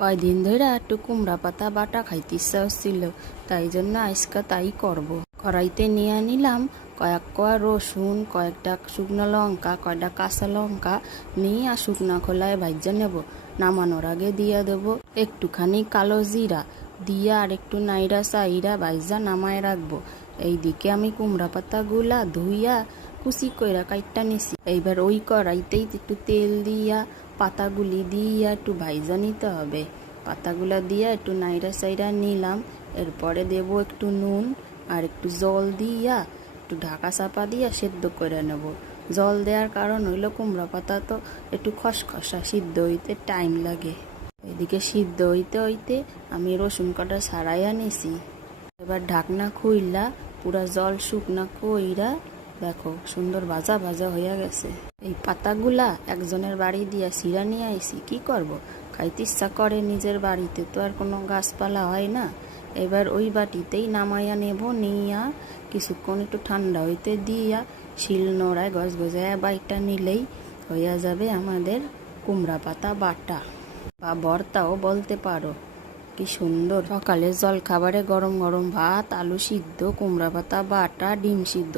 কয়দিন ধরে একটু কুমড়া পাতা বাটা খাইতে ইচ্ছা হচ্ছিল, তাই জন্য আজকে তাই করব। কড়াইতে নিয়ে নিলাম কয়েক কোয়া রসুন, কয়েকটা শুকনো লঙ্কা, কয়েকটা কাঁচা লঙ্কা নিয়ে আর শুকনো খোলায় ভাজা নেব। নামানোর আগে দিয়ে দেবো একটুখানি কালো জিরা, দিয়ে আর একটু নাইরা চাইরা ভাজা নামায় রাখবো। এইদিকে আমি কুমড়া পাতাগুলা ধুইয়া কুচি কইরা কাইটটা নিছি। এইবার ওই কড়াইতেই একটু তেল দিয়া পাতাগুলি দিয়া একটু ভাইজা নিতে হবে। পাতাগুলা দিয়া একটু নাইরা সাইরা নিলাম। এরপরে দেব একটু নুন আর একটু জল দিয়া একটু ঢাকা চাপা দিয়া সেদ্ধ করে নেব। জল দেওয়ার কারণ হইল কুমড়া পাতা তো একটু খসখসা, সিদ্ধ হইতে টাইম লাগে। এদিকে সিদ্ধ হইতে হইতে আমি রসুন কটা ছাড়াইয়া নিছি। এবার ঢাকনা খুইলা পুরা জল শুকনা কইরা দেখো সুন্দর ভাজা ভাজা হইয়া গেছে। এই পাতাগুলা একজনের বাড়ি দিয়া ছিঁড়া নিয়ে আইছি, কি করব, খাইতে ইচ্ছা করে, নিজের বাড়িতে তো আর কোনো গাছপালা হয় না। এবার ওই বাটিতেই নামাইয়া নেব, নিয়া কিছুক্ষণ একটু ঠান্ডা হইতে দিয়া শিল নোড়ায় গজগজায় বাইটা নিলেই হইয়া যাবে আমাদের কুমড়া পাতা বাটা বা ভর্তাও বলতে পারো। কি সুন্দর সকালে জল খাবারে গরম গরম ভাত, আলু সিদ্ধ, কুমড়া পাতা বাটা, ডিম সিদ্ধ।